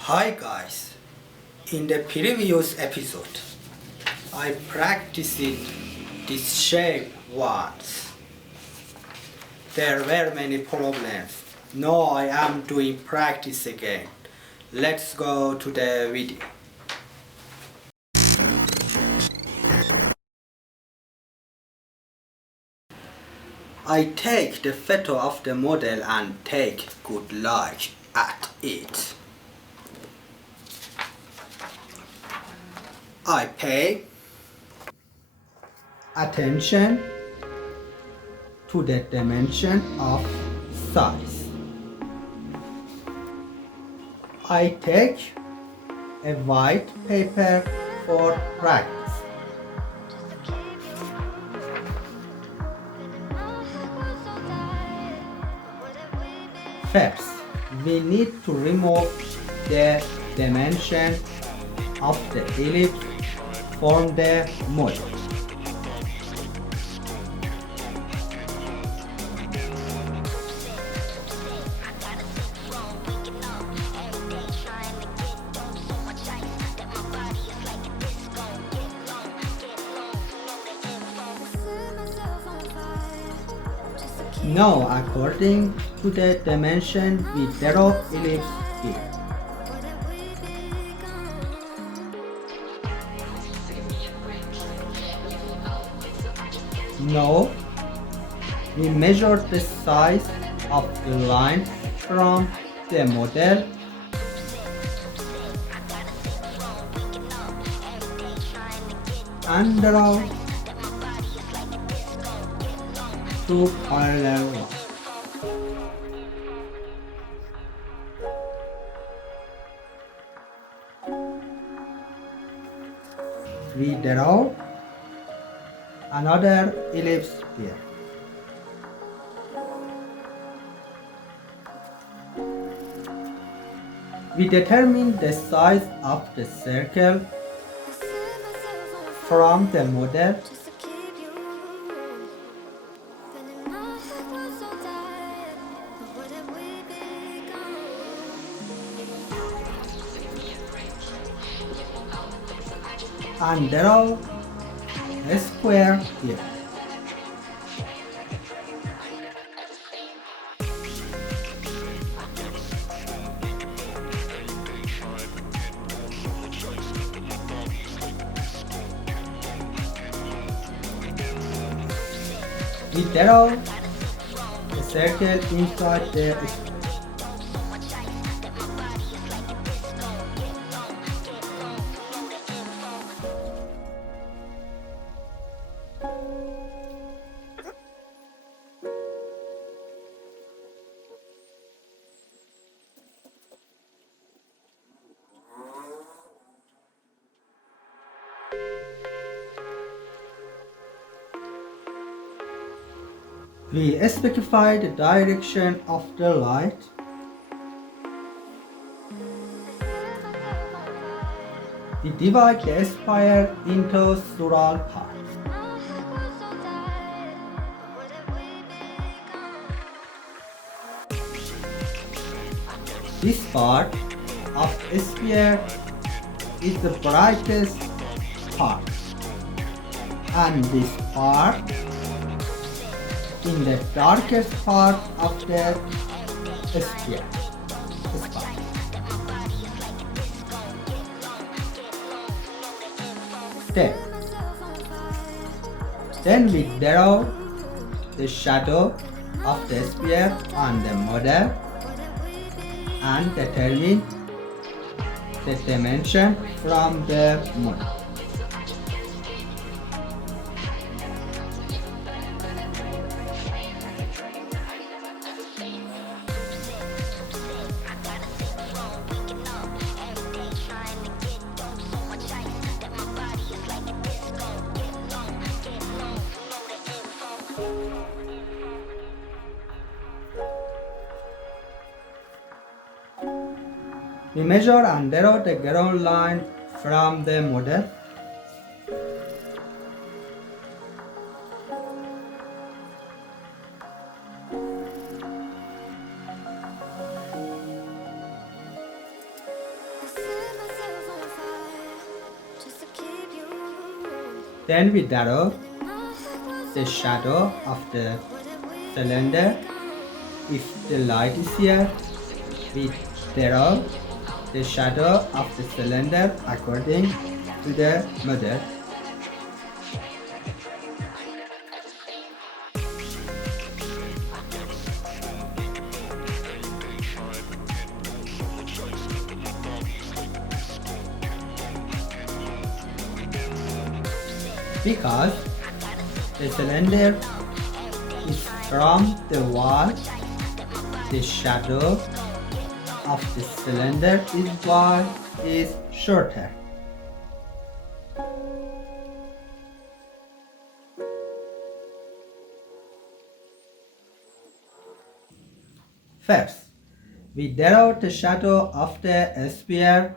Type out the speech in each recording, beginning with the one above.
Hi guys, in the previous episode, I practiced this shape once. There were many problems. Now I am doing practice again. Let's go to the video. I take the photo of the model and take good look at it. I pay attention to the dimension of size. I take a white paper for practice. First, we need to remove the dimension of the ellipse from the model. Now, according to the dimension, we draw ellipse here. Now, we measure the size of the line from the model and draw two parallel lines. We draw another ellipse here. We determine the size of the circle from the model and draw a square here. We draw a circle inside the square. We specify the direction of the light we divide the sphere into several parts. This part of the sphere is the brightest part, and this part in the darkest part of the sphere. Then we draw the shadow of the sphere on the model and determine the dimension from the model. We measure and draw the ground line from the model. Then we draw the shadow of the cylinder. If the light is here, we draw the shadow of the cylinder according to the model. Because the cylinder is from the wall, the shadow of the cylinder is shorter. First, we draw the shadow of the sphere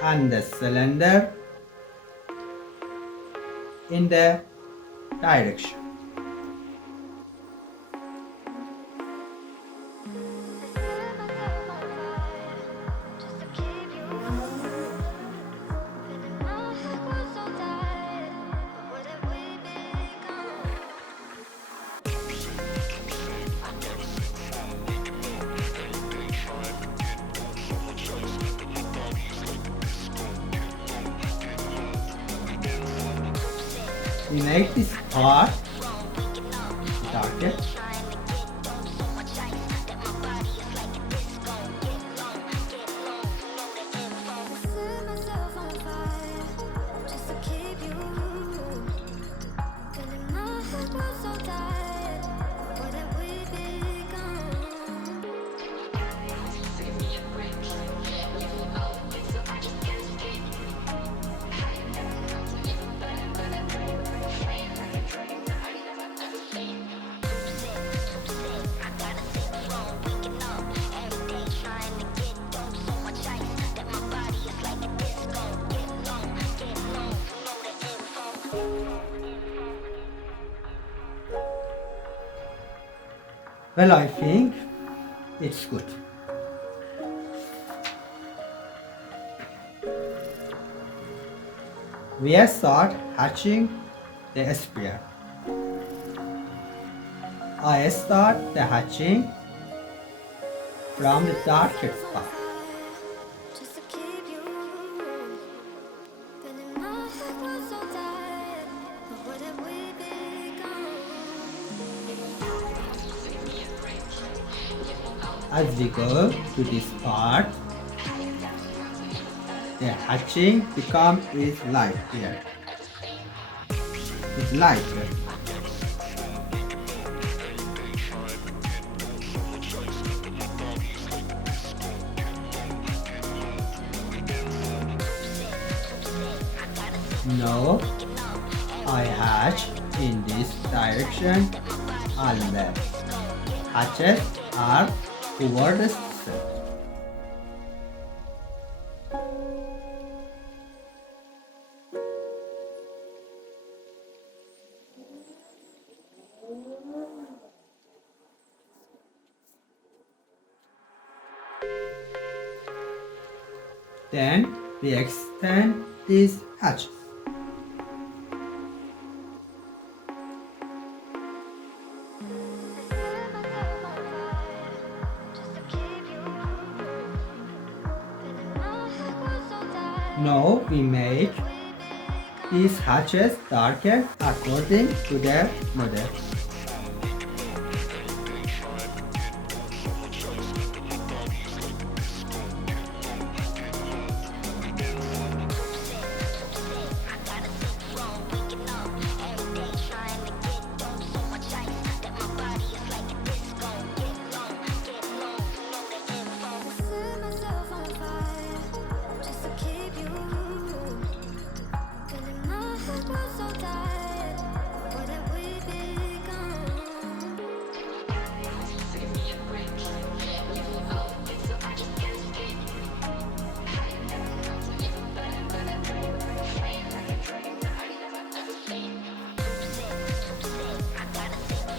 and the cylinder in the direction. We make this part darker. Well, I think it's good. We start hatching the sphere. I start the hatching from the darkest part. As we go to this part, the hatching is light here. It's lighter. Now I hatch in this direction and the hatches are toward the center. Then we extend these hatches. Now we make these hatches darker according to their model.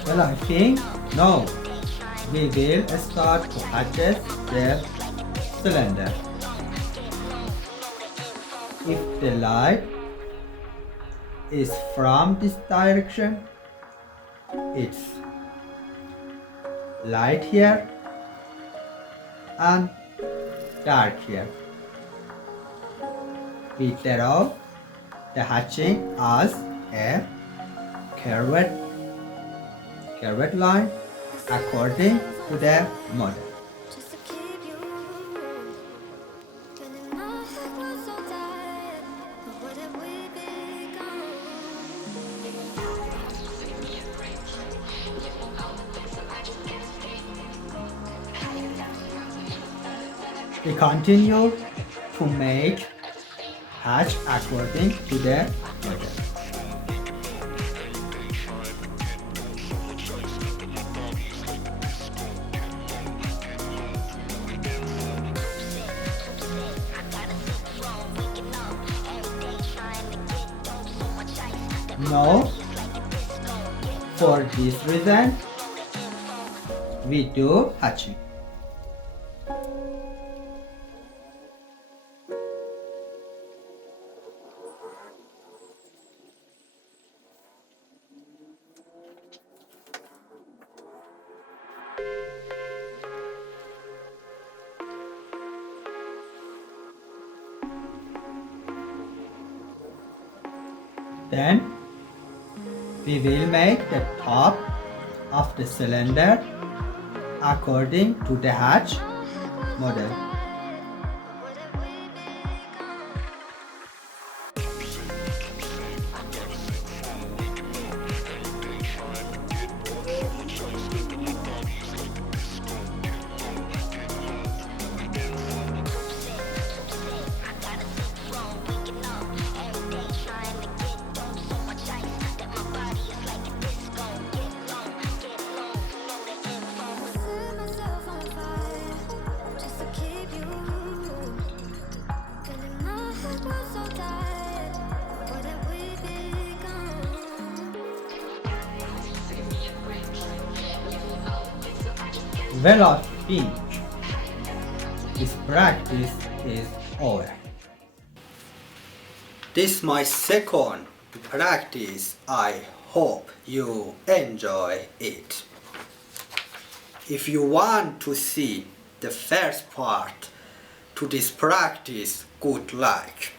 Well, I think now we will start to adjust the cylinder. If the light is from this direction. It's light here and dark here. We draw the hatching as a curved line according to the model. Just to keep you warm. Feeling my head was so tired. But what have we become? We continue to make hatch according to the model. Now, for this reason, we do hatching. Then we will make the top of the cylinder according to the hatch model. What have we become? Set myself on fire just to keep you warm. Feeling my head was so tired. What have we become? Well, finish. This practice is over. This is my second practice. I hope you enjoy it. If you want to see the first part to this practice, good luck.